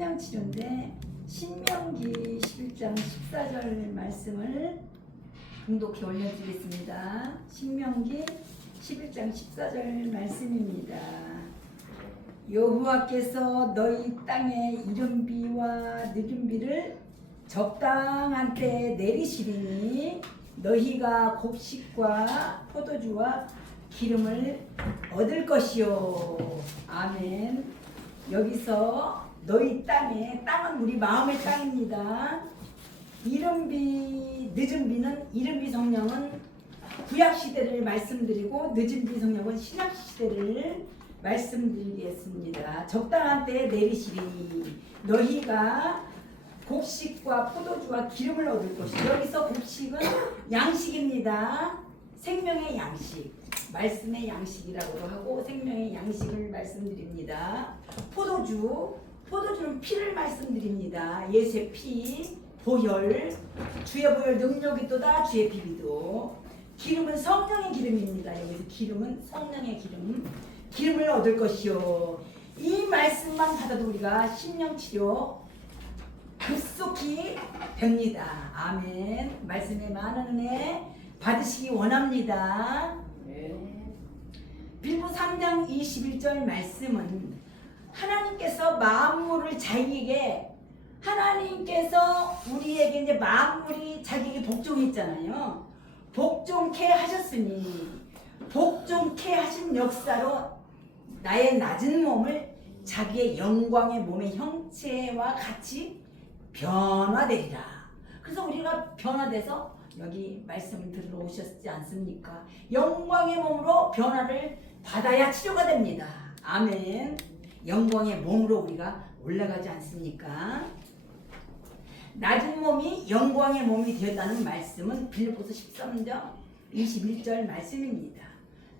성령치료인데 신명기 11장 14절 말씀을 봉독해 올려드리겠습니다. 신명기 11장 14절 말씀입니다. 여호와께서 너희 땅에 이른비와 늦은비를 적당한 때에 내리시리니 너희가 곡식과 포도주와 기름을 얻을 것이요. 아멘. 여기서 너희 땅에, 땅은 우리 마음의 땅입니다. 이른비, 늦은비는, 이른비 성령은 구약시대를 말씀드리고 늦은비 성령은 신약시대를 말씀드리겠습니다. 적당한 때에 내리시리니 너희가 곡식과 포도주와 기름을 얻을 것이요. 여기서 곡식은 양식입니다. 생명의 양식, 말씀의 양식이라고도 하고 생명의 양식을 말씀드립니다. 포도주는 피를 말씀드립니다. 예수의 피, 보혈, 주의 보혈 능력이 또다 주의 피비도. 기름은 성령의 기름입니다. 여기서 기름은 성령의 기름, 기름을 얻을 것이요. 이 말씀만 받아도 우리가 심령치료 급속히 됩니다. 아멘. 말씀에 많은 은혜 받으시기 원합니다. 빌보 3장 21절 말씀은 하나님께서 만물을 자기에게, 하나님께서 우리에게 이제 만물이 자기에게 복종했잖아요. 복종케 하셨으니 복종케 하신 역사로 나의 낮은 몸을 자기의 영광의 몸의 형체와 같이 변화되리라. 그래서 우리가 변화돼서 여기 말씀을 들으러 오셨지 않습니까? 영광의 몸으로 변화를 받아야 치료가 됩니다. 아멘. 영광의 몸으로 우리가 올라가지 않습니까? 낮은 몸이 영광의 몸이 되었다는 말씀은 빌립보서 13장 21절 말씀입니다.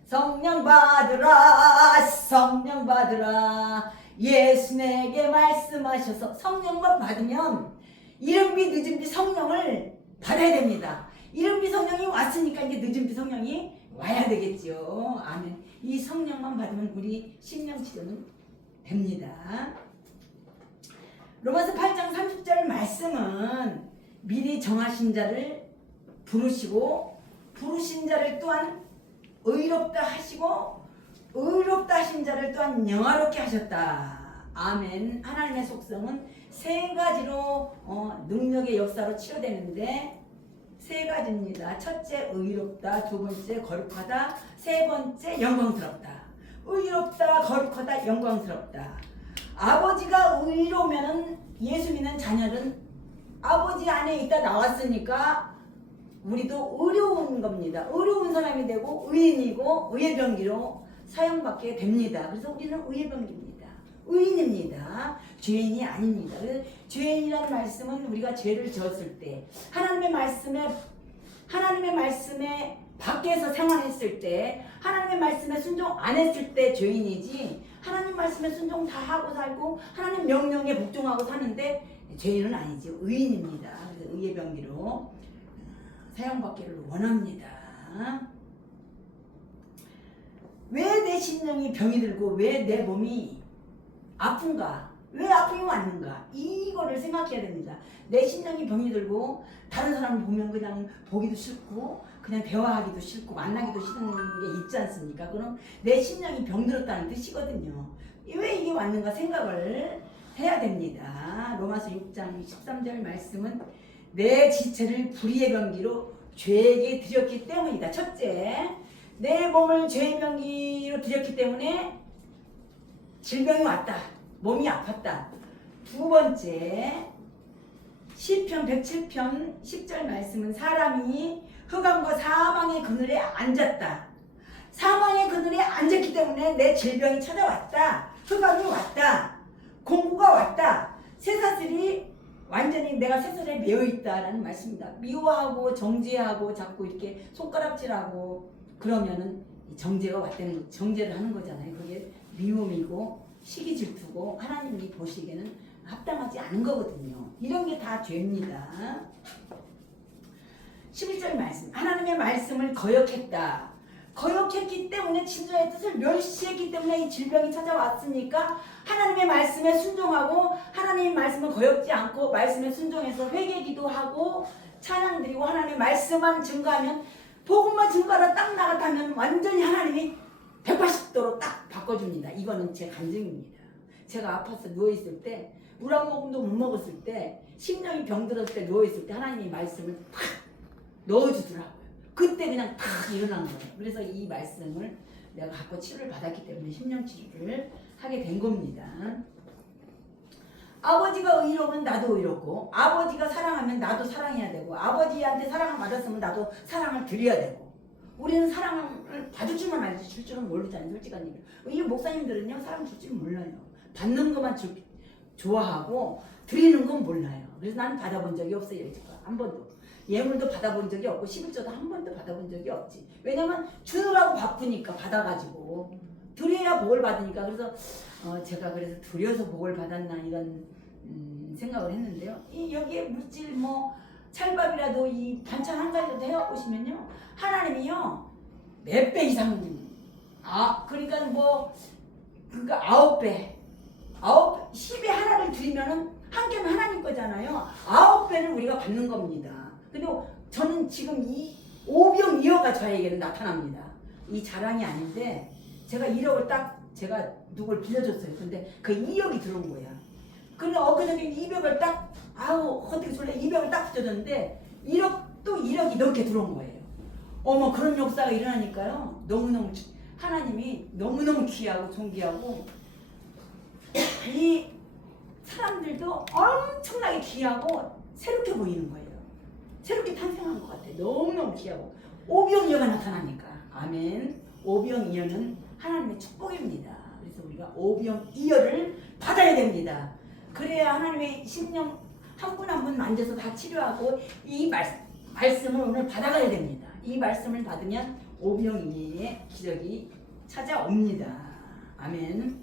성령 받으라, 성령 받으라. 예수 내게 말씀하셔서 성령만 받으면 이른비 늦은비 성령을 받아야 됩니다. 이른비 성령이 왔으니까 이제 늦은비 성령이 와야 되겠죠. 아멘. 이 성령만 받으면 우리 심령치료는 됩니다. 로마서 8장 30절 말씀은 미리 정하신 자를 부르시고 부르신 자를 또한 의롭다 하시고 의롭다 하신 자를 또한 영화롭게 하셨다. 아멘. 하나님의 속성은 세 가지로 능력의 역사로 치료되는데 세 가지입니다. 첫째 의롭다, 두 번째 거룩하다, 세 번째 영광스럽다. 의롭다, 거룩하다, 영광스럽다. 아버지가 의로우면은 예수 믿는 자녀는 아버지 안에 있다 나왔으니까 우리도 의로운 겁니다. 의로운 사람이 되고 의인이고 의의 병기로 사용받게 됩니다. 그래서 우리는 의의 병기입니다. 의인입니다. 죄인이 아닙니다. 죄인이라는 말씀은 우리가 죄를 지었을 때 하나님의 말씀에 밖에서 생활했을 때 하나님의 말씀에 순종 안 했을 때 죄인이지, 하나님 말씀에 순종 다 하고 살고 하나님 명령에 복종하고 사는데 죄인은 아니죠. 의인입니다. 그래서 의의 병기로 사용받기를 원합니다. 왜 내 심령이 병이 들고 왜 내 몸이 아픈가? 왜 아픔이 왔는가? 이거를 생각해야 됩니다. 내 심령이 병이 들고 다른 사람을 보면 그냥 보기도 싫고 그냥 대화하기도 싫고 만나기도 싫은 게 있지 않습니까? 그럼 내 심령이 병들었다는 뜻이거든요. 왜 이게 왔는가 생각을 해야 됩니다. 로마서 6장 13절 말씀은 내 지체를 불의의 병기로 죄에게 드렸기 때문이다. 첫째, 내 몸을 죄의 병기로 드렸기 때문에 질병이 왔다. 몸이 아팠다. 두 번째, 시편 107편 10절 말씀은 사람이 흑암과 사망의 그늘에 앉았다. 사망의 그늘에 앉았기 때문에 내 질병이 찾아왔다. 흑암이 왔다. 공고가 왔다. 쇠사슬이 완전히 내가 쇠사슬에 매여있다라는 말씀입니다. 미워하고 정죄하고 자꾸 이렇게 손가락질하고 그러면은 정죄가 왔다는, 정죄를 하는 거잖아요. 그게 미움이고 시기 질투고 하나님이 보시기에는 합당하지 않은 거거든요. 이런 게 다 죄입니다. 11절 말씀, 하나님의 말씀을 거역했다. 거역했기 때문에 친자의 뜻을 멸시했기 때문에 이 질병이 찾아왔으니까 하나님의 말씀에 순종하고 하나님의 말씀을 거역지 않고 말씀에 순종해서 회개기도 하고 찬양 드리고 하나님의 말씀만 증거하면 복음만 증거하다 딱 나갔다면 완전히 하나님이 180도로 딱 바꿔줍니다. 이거는 제 감정입니다. 제가 아파서 누워있을 때 물 한 모금도 못 먹었을 때 심령이 병들었을 때 누워있을 때 하나님이 말씀을 팍 넣어주더라고요. 그때 그냥 팍 일어난 거예요. 그래서 이 말씀을 내가 갖고 치료를 받았기 때문에 심령 치료를 하게 된 겁니다. 아버지가 의로우면 나도 의롭고 아버지가 사랑하면 나도 사랑해야 되고 아버지한테 사랑을 받았으면 나도 사랑을 드려야 되고 우리는 사랑을 받을 줄만 알지 줄 줄은 모르잖아요. 솔직한 얘기로. 이 목사님들은요 사랑 줄 줄 몰라요. 받는 것만 좋아하고 드리는 건 몰라요. 그래서 나는 받아본 적이 없어요. 여지껏 한 번도. 예물도 받아본 적이 없고 11조도 한 번도 받아본 적이 없지. 왜냐면 주느라고 바쁘니까 받아가지고 드려야 복을 받으니까. 그래서 제가 그래서 드려서 복을 받았나 이런 생각을 했는데요. 이 여기에 물질 뭐 찰밥이라도 이 반찬 한 가지라도 해갖고시면요 하나님이요 몇 배 이상 그러니까 뭐 그러니까 9배 10에 하나를 드리면은 한 개는 하나님 거잖아요. 9배를 우리가 받는 겁니다. 근데 저는 지금 이 오병이어가 저에게는 나타납니다. 이 자랑이 아닌데 제가 1억을 딱 제가 누굴 빌려줬어요. 근데 그 2억이 들어온 거야. 근데 엊그저께 200을 딱 어떻게 졸래 200을 딱 붙여줬는데 1억 또 1억이 넘게 들어온 거예요. 어머 그런 역사가 일어나니까요. 너무너무 하나님이 너무너무 귀하고 존귀하고 이 사람들도 엄청나게 귀하고 새롭게 보이는 거예요. 새롭게 탄생한 것 같아요. 너무너무 귀하고 오병이어가 나타나니까 아멘. 오병이어는 하나님의 축복입니다. 그래서 우리가 오병이어를 받아야 됩니다. 그래야 하나님의 심령 한 분 한 분 만져서 다 치료하고 이 말씀을 오늘 받아가야 됩니다. 이 말씀을 받으면 오병이어의 기적이 찾아옵니다. 아멘.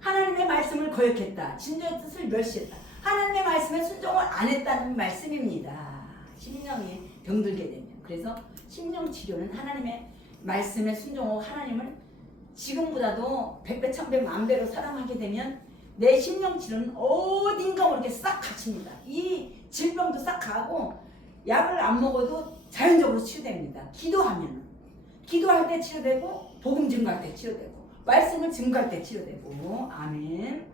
하나님의 말씀을 거역했다. 진저의 뜻을 멸시했다. 하나님의 말씀에 순종을 안 했다는 말씀입니다. 심령이 병들게 되면. 그래서 심령 치료는 하나님의 말씀에 순종하고 하나님을 지금보다도 100배, 1000배, 만배로 사랑하게 되면 내 심령 치료는 어딘가 모르게 싹 갇힙니다. 이 질병도 싹 가고 약을 안 먹어도 자연적으로 치유됩니다. 기도할 때 치료되고 복음 증거할 때 치료되고 말씀을 증거할 때 치료되고 아멘.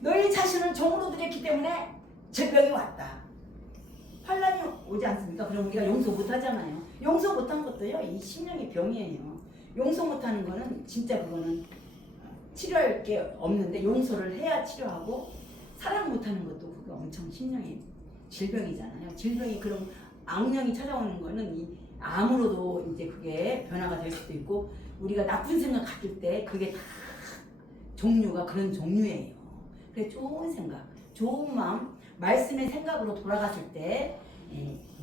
너희 자신을 종으로 드렸기 때문에 질병이 왔다. 환란이 오지 않습니까? 그럼 우리가 용서 못하잖아요. 용서 못한 것도요 이 심령의 병이에요. 용서 못하는 거는 진짜 그거는 치료할 게 없는데 용서를 해야 치료하고 사랑 못하는 것도 그게 엄청 심령의 질병이잖아요. 질병이 그런 악령이 찾아오는 거는 이 암으로도 이제 그게 변화가 될 수도 있고 우리가 나쁜 생각 가질 때 그게 다 종류가 그런 종류예요. 그래 좋은 생각, 좋은 마음, 말씀의 생각으로 돌아갔을 때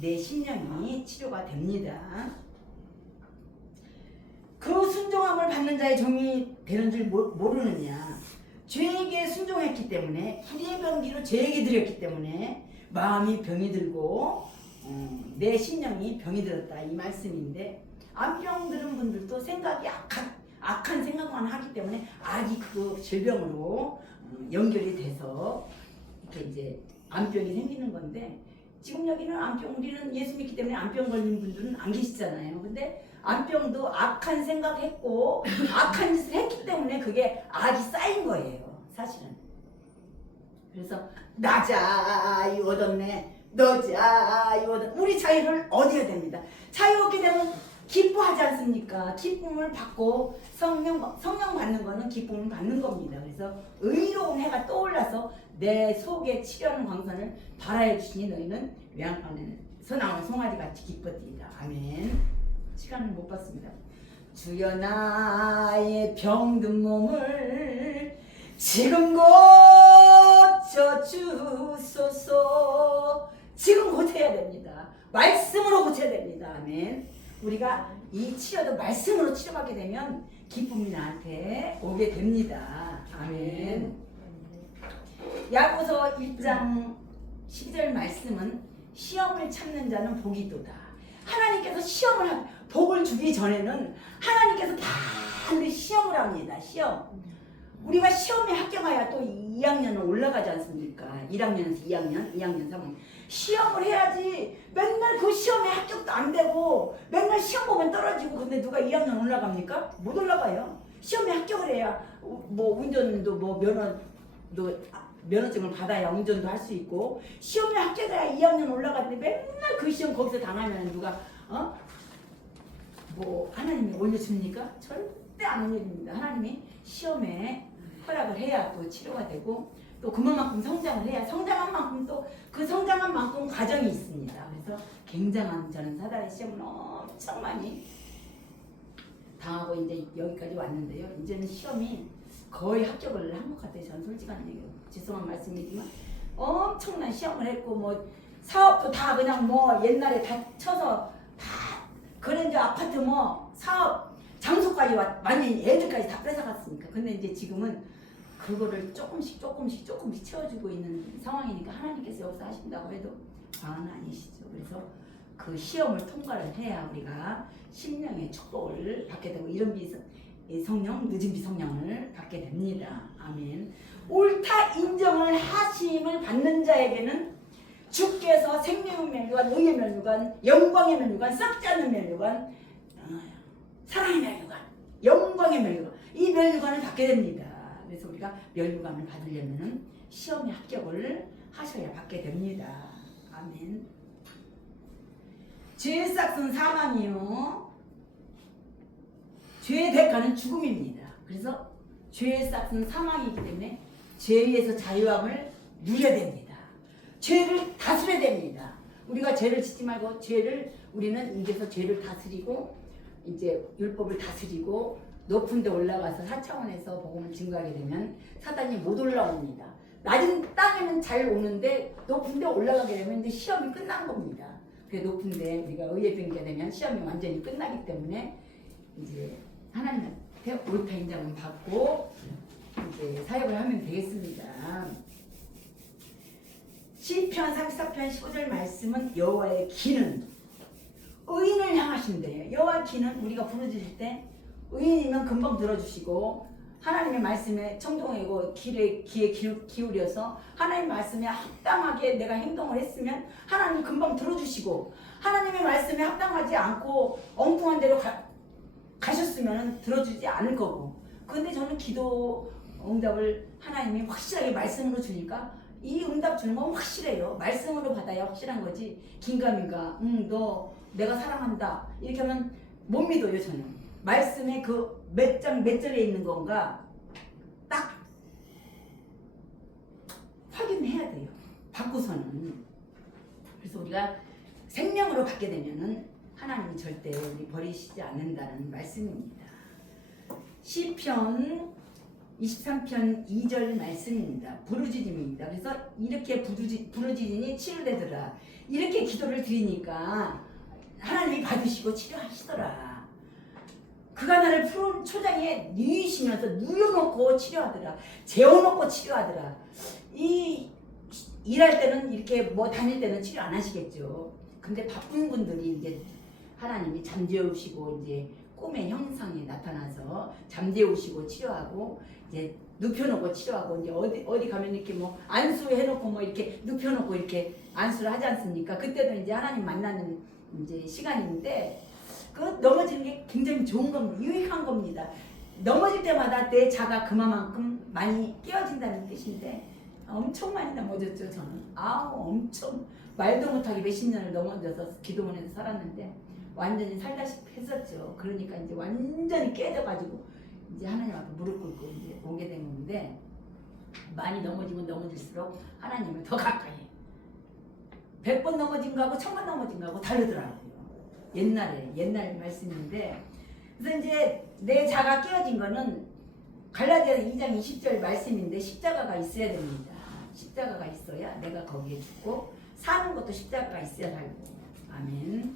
내 심령이 치료가 됩니다. 그 순종함을 받는 자의 종이 되는 줄 모르느냐. 죄에게 순종했기 때문에 불의의 병기로 죄에게 드렸기 때문에 마음이 병이 들고 내 심령이 병이 들었다 이 말씀인데 암병 들은 분들도 생각이 악한 생각만 하기 때문에 악이 그 질병으로 연결이 돼서 이렇게 이제 암병이 생기는 건데 지금 여기는 암병 우리는 예수 믿기 때문에 암병 걸린 분들은 안 계시잖아요. 근데 암병도 악한 생각했고 악한 짓을 했기 때문에 그게 악이 쌓인 거예요. 사실은. 그래서 나자 이 얻었네 너자 이 얻었네 우리 자유를 얻어야 됩니다. 자유 얻게 되면 기뻐하지 않습니까? 기쁨을 받고 성령 받는 거는 기쁨을 받는 겁니다. 그래서 의로운 해가 떠올라서 내 속에 치료하는 광선을 발하여 주시니 너희는 외양간에서 나오는 송아지같이 기뻤리이다. 아멘. 시간을 못 봤습니다. 주여 나의 병든 몸을 지금 고쳐주소서. 지금 고쳐야 됩니다. 말씀으로 고쳐야 됩니다. 아멘. 우리가 이 치료도 말씀으로 치료받게 되면 기쁨이 나한테 오게 됩니다. 아멘. 야고보서 1장 12절 말씀은 시험을 참는 자는 복이 있도다. 하나님께서 복을 주기 전에는 하나님께서 반드시 시험을 합니다. 시험. 우리가 시험에 합격해야 또 2학년은 올라가지 않습니까? 1학년에서 2학년, 2학년, 3학년. 시험을 해야지. 맨날 그 시험에 합격도 안 되고 맨날 시험 보면 떨어지고 근데 누가 2학년 올라갑니까? 못 올라가요. 시험에 합격을 해야 뭐 운전도 뭐 면허증을 받아야 운전도 할 수 있고 시험에 합격해야 2학년 올라가는데 맨날 그 시험 거기서 당하면 누가 뭐 하나님이 올려줍니까? 절대 안 올려줍니다. 하나님이 시험에 허락을 해야 또 치료가 되고 또 그만큼 성장을 해야 성장한 만큼 또 그 성장한 만큼 과정이 있습니다. 그래서 굉장한 저는 사단의 시험을 엄청 많이 당하고 이제 여기까지 왔는데요. 이제는 시험이 거의 합격을 한 것 같아요. 저는 솔직한 얘기로 죄송한 말씀이지만 엄청난 시험을 했고 뭐 사업도 다 그냥 뭐 옛날에 다 쳐서 다 그랜저 아파트 뭐 사업 장소까지 완전히 애들까지 다 뺏어갔으니까. 근데 이제 지금은 그거를 조금씩 채워주고 있는 상황이니까 하나님께서 여기서 하신다고 해도 과언은 아니시죠. 그래서 그 시험을 통과를 해야 우리가 심령의 축복을 받게 되고 이른 비성령 늦은 비성령을 받게 됩니다. 아멘. 옳다 인정을 하심을 받는 자에게는 주께서 생명의 면류관, 의의 면류관, 영광의 면류관, 썩지 않는 면류관, 사랑의 면류관, 영광의 면류관, 이 면류관을 받게 됩니다. 그래서 우리가 면류관을 받으려면 시험에 합격을 하셔야 받게 됩니다. 아멘. 죄의 싹은 사망이요 죄의 대가는 죽음입니다. 그래서 죄의 싹은 사망이기 때문에 죄에서 자유함을 누려야 됩니다. 죄를 다스려야 됩니다. 우리가 죄를 짓지 말고 우리는 이제서 죄를 다스리고 이제 율법을 다스리고 높은 데 올라가서 4차원에서 복음을 증거하게 되면 사단이 못 올라옵니다. 낮은 땅에는 잘 오는데 높은 데 올라가게 되면 이제 시험이 끝난 겁니다. 그래서 높은 데 우리가 의에 병게 되면 시험이 완전히 끝나기 때문에 이제 하나님한테 옳다 인정을 받고 이제 사역을 하면 되겠습니다. 시편 34편 15절 말씀은 여호와의 귀는 의인을 향하신대요. 여호와의 귀는 우리가 부르짖을 때 의인이면 금방 들어주시고 하나님의 말씀에 청종하고 귀에 기울여서 하나님의 말씀에 합당하게 내가 행동을 했으면 하나님 금방 들어주시고 하나님의 말씀에 합당하지 않고 엉뚱한 데로 가셨으면 들어주지 않을 거고. 그런데 저는 기도 응답을 하나님이 확실하게 말씀으로 주니까 이 응답 주는 건 확실해요. 말씀으로 받아야 확실한 거지. 긴가민가 너 내가 사랑한다 이렇게 하면 못 믿어요. 저는 말씀에 그 몇 장 몇 절에 있는 건가 딱 확인해야 돼요. 받고서는. 그래서 우리가 생명으로 받게 되면은 하나님이 절대 우리 버리시지 않는다는 말씀입니다. 시편 23편 2절 말씀입니다. 부르짖음입니다. 그래서 이렇게 부르짖으니 치유되더라. 이렇게 기도를 드리니까 하나님이 받으시고 치료하시더라. 그가 나를 푸른 초장에 누이시면서 누워놓고 치료하더라. 재워놓고 치료하더라. 이 일할 때는 이렇게 뭐 다닐 때는 치료 안 하시겠죠. 근데 바쁜 분들이 이제 하나님이 잠재우시고 이제 꿈의 형상이 나타나서 잠재우시고 치료하고 이제 눕혀놓고 치료하고 이제 어디 가면 이렇게 뭐 안수해놓고 뭐 이렇게 눕혀놓고 이렇게 안수를 하지 않습니까? 그때도 이제 하나님 만나는 이제 시간인데 그 넘어지는 게 굉장히 좋은 겁니다. 유익한 겁니다. 넘어질 때마다 내 자가 그만큼 많이 깨어진다는 뜻인데 엄청 많이 넘어졌죠. 저는 엄청 말도 못하게 몇십 년을 넘어져서 기도원에서 살았는데 완전히 살다시피 했었죠. 그러니까 이제 완전히 깨져가지고 이제 하나님 앞에 무릎 꿇고 이제 오게 된 건데 많이 넘어지면 넘어질수록 하나님을 더 가까이 100번 넘어진 거하고 1000번 넘어진 거하고 다르더라고요. 옛날 말씀인데 그래서 이제 내 자가 깨어진 거는 갈라디아서 2장 20절 말씀인데 십자가가 있어야 됩니다. 십자가가 있어야 내가 거기에 죽고 사는 것도 십자가가 있어야 살고. 아멘.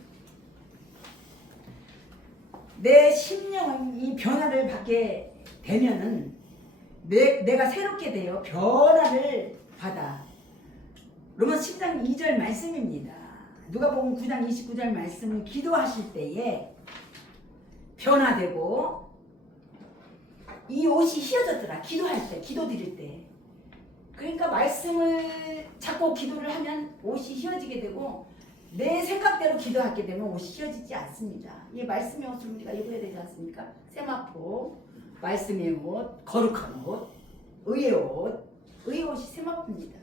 내 심령이 변화를 받게 되면은 내가 새롭게 되어 변화를 받아. 로마서 10장 2절 말씀입니다. 누가복음 9장 29절 말씀은 기도하실 때에 변화되고 이 옷이 휘어졌더라. 기도할 때, 기도 드릴 때. 그러니까 말씀을 잡고 기도를 하면 옷이 휘어지게 되고 내 생각대로 기도하게 되면 옷이 휘어지지 않습니다. 이 말씀의 옷을 우리가 입어야 되지 않습니까? 세마포, 말씀의 옷, 거룩한 옷, 의의 옷, 의의 옷이 세마포입니다.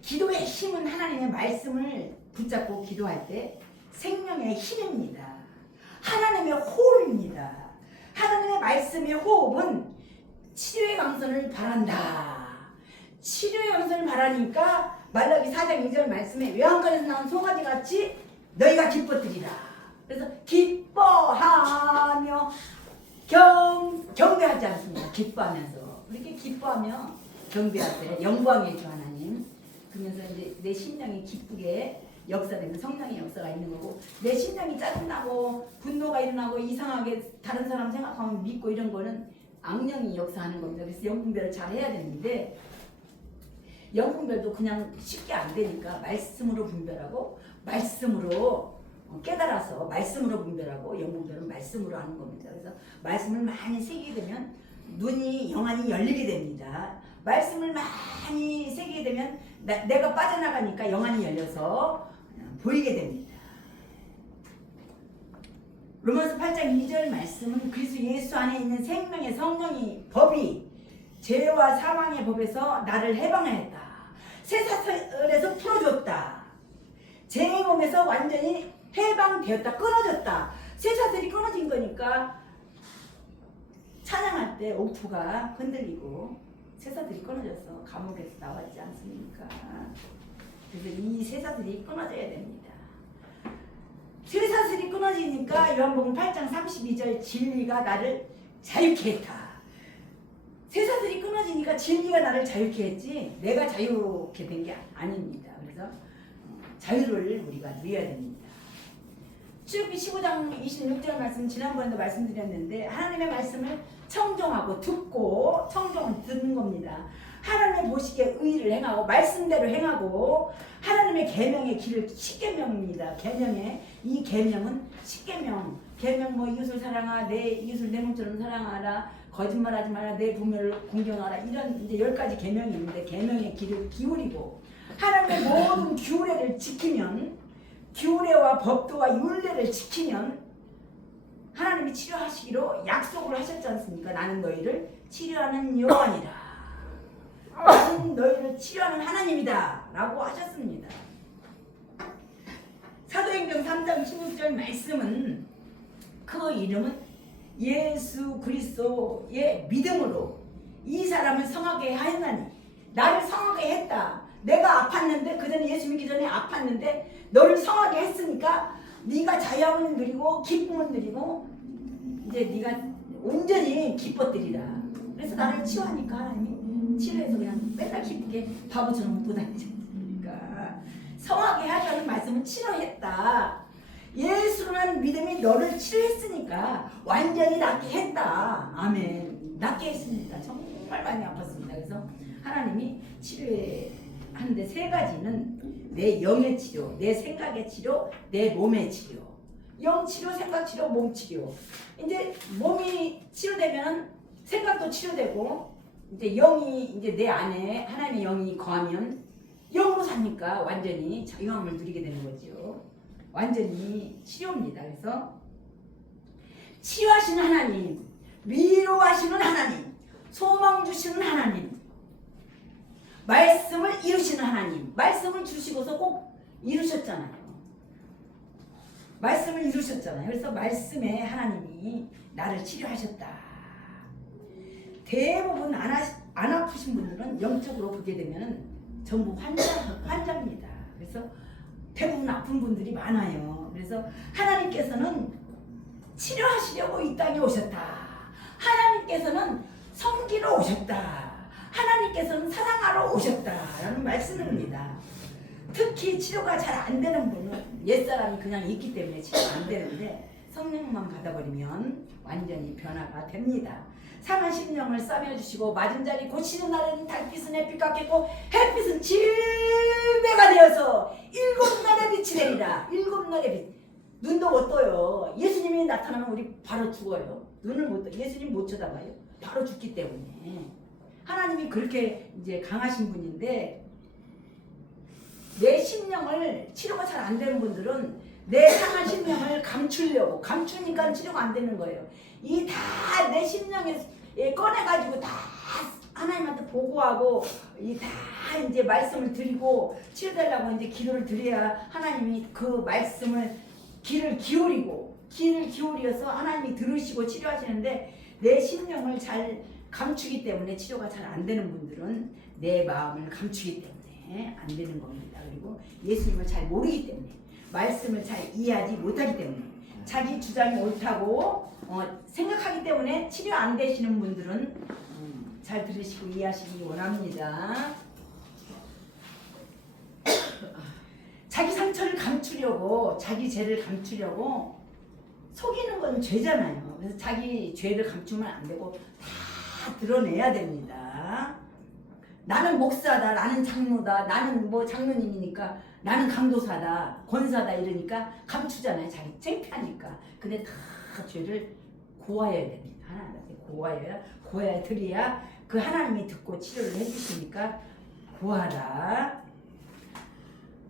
기도의 힘은 하나님의 말씀을 붙잡고 기도할 때 생명의 힘입니다. 하나님의 호흡입니다. 하나님의 말씀의 호흡은 치료의 강선을 바란다. 치료의 강선을 바라니까 말라기 4장 2절 말씀에 외양간에서 나온 송아지같이 너희가 기뻐뜨리라. 그래서 기뻐하며 경배하지 않습니다. 기뻐하면서 이렇게 기뻐하며 경배하세요. 영광의 주 하나님. 그러면서 이제 내 심령이 기쁘게 역사되는 성령의 역사가 있는 거고, 내 심령이 짜증나고 분노가 일어나고 이상하게 다른 사람 생각하면 믿고 이런 거는 악령이 역사하는 겁니다. 그래서 영분별을 잘 해야 되는데 영분별도 그냥 쉽게 안 되니까 말씀으로 분별하고 말씀으로 깨달아서 말씀으로 분별하고 영분별은 말씀으로 하는 겁니다. 그래서 말씀을 많이 새기게 되면 눈이 영안이 열리게 됩니다. 말씀을 많이 새기게 되면 내가 빠져나가니까 영안이 열려서 보이게 됩니다. 로마서 8장 2절 말씀은 그리스도 예수 안에 있는 생명의 성령이 법이 죄와 사망의 법에서 나를 해방하였다. 쇠사슬에서 풀어줬다. 죄의 몸에서 완전히 해방되었다. 끊어졌다. 쇠사슬이 끊어진 거니까 찬양할 때 옥토가 흔들리고 쇠사슬이 끊어져서 감옥에서 나왔지 않습니까? 그래서 이 쇠사슬이 끊어져야 됩니다. 쇠사슬이 끊어지니까 요한복음 8장 32절 진리가 나를 자유케 했다. 쇠사슬이 끊어지니까 진리가 나를 자유케 했지 내가 자유케 된 게 아닙니다. 그래서 자유를 우리가 누려야 됩니다. 출애굽기 15장 26절 말씀 지난번에도 말씀드렸는데 하나님의 말씀을 청종하고 듣고 청종은 듣는 겁니다. 하나님의 보시기에 의를 행하고 말씀대로 행하고 하나님의 계명의 길을 십계명입니다. 계명의 이 계명은 십계명. 계명 뭐 이웃을 사랑하라, 내 이웃을 내 몸처럼 사랑하라, 거짓말하지 마라, 내 부모를 공경하라, 이런 이제 10가지 계명이 있는데 계명의 길을 기울이고 하나님의 모든 규례를 지키면 규례와 법도와 율례를 지키면 하나님이 치료하시기로 약속을 하셨지 않습니까? 나는 너희를 치료하는 여호와니라. 나는 너희를 치료하는 하나님이다 라고 하셨습니다. 사도행전 3장 16절 말씀은 그 이름은 예수 그리스도의 믿음으로 이 사람을 성하게 하였나니 나를 성하게 했다. 내가 아팠는데 그전에 예수 믿기 전에 아팠는데 너를 성하게 했으니까 네가 자유함을 누리고 기쁨을 누리고 이제 네가 온전히 기뻐뜨리라. 그래서 나를 치유하니까 하나님이 치료해서 그냥 맨날 기쁘게 바보처럼 웃고 다니지 않습니까? 성하게 하자는 말씀은 치료했다. 예수라는 믿음이 너를 치료했으니까 완전히 낫게 했다. 아멘. 낫게 했습니다. 정말 많이 아팠습니다. 그래서 하나님이 치료하는데 3가지는 내 영의 치료, 내 생각의 치료, 내 몸의 치료. 영 치료, 생각 치료, 몸 치료. 이제 몸이 치료되면 생각도 치료되고 이제 영이 이제 내 안에 하나님의 영이 거하면 영으로 사니까 완전히 자유함을 누리게 되는 거죠. 완전히 치료입니다. 그래서 치유하시는 하나님, 위로하시는 하나님, 소망 주시는 하나님, 말씀을 이루시는 하나님, 말씀을 주시고서 꼭 이루셨잖아요. 말씀을 이루셨잖아요. 그래서 말씀에 하나님이 나를 치료하셨다. 대부분 안 아프신 분들은 영적으로 보게 되면 전부 환자입니다. 그래서 대부분 아픈 분들이 많아요. 그래서 하나님께서는 치료하시려고 이 땅에 오셨다. 하나님께서는 섬기러 오셨다. 하나님께서는 사랑하러 오셨다라는 말씀입니다. 특히 치료가 잘 안 되는 분은 옛사람이 그냥 있기 때문에 치료가 안 되는데 성령만 받아버리면 완전히 변화가 됩니다. 상한 심령을 싸매주시고 맞은 자리 고치는 날에는 달빛은 햇빛 같겠고 햇빛은 질배가 되어서 7날의 빛이 되리라. 7날의 빛. 눈도 못 떠요. 예수님이 나타나면 우리 바로 죽어요. 눈을 못 떠. 예수님 못 쳐다봐요. 바로 죽기 때문에. 하나님이 그렇게 이제 강하신 분인데 내 심령을 치료가 잘 안 되는 분들은 내 상한 심령을 감추니까 치료가 안 되는 거예요. 이 다 내 심령에 꺼내가지고 다 하나님한테 보고하고 이 다 이제 말씀을 드리고 치료되려고 이제 기도를 드려야 하나님이 그 말씀을 귀를 기울여서 하나님이 들으시고 치료하시는데 내 심령을 잘 감추기 때문에 치료가 잘 안 되는 분들은 내 마음을 감추기 때문에 안 되는 겁니다. 그리고 예수님을 잘 모르기 때문에 말씀을 잘 이해하지 못하기 때문에 자기 주장이 옳다고 생각하기 때문에 치료 안 되시는 분들은 잘 들으시고 이해하시기 원합니다. 자기 상처를 감추려고 자기 죄를 감추려고 속이는 건 죄잖아요. 그래서 자기 죄를 감추면 안 되고 다 드러내야 됩니다. 나는 목사다, 나는 장로다, 나는 뭐 장로님이니까, 나는 강도사다, 권사다 이러니까 감추잖아요. 자기 창피하니까. 근데 다 죄를 고하여야 됩니다. 하나님한테 고하여야 드려야 그 하나님이 듣고 치료를 해주시니까 고하라.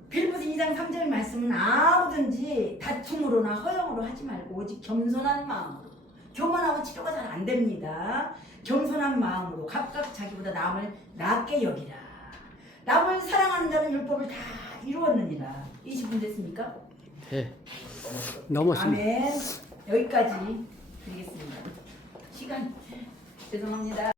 빌보스 2장 3절 말씀은 아무든지 다툼으로나 허영으로 하지 말고 오직 겸손한 마음으로. 교만하고 치료가 잘 안 됩니다. 겸손한 마음으로 각각 자기보다 남을 낮게 여기라. 남을 사랑하는 자는 율법을 다 이루었느니라. 20분 됐습니까? 네. 넘었습니다. 아멘. 여기까지 드리겠습니다. 시간 죄송합니다.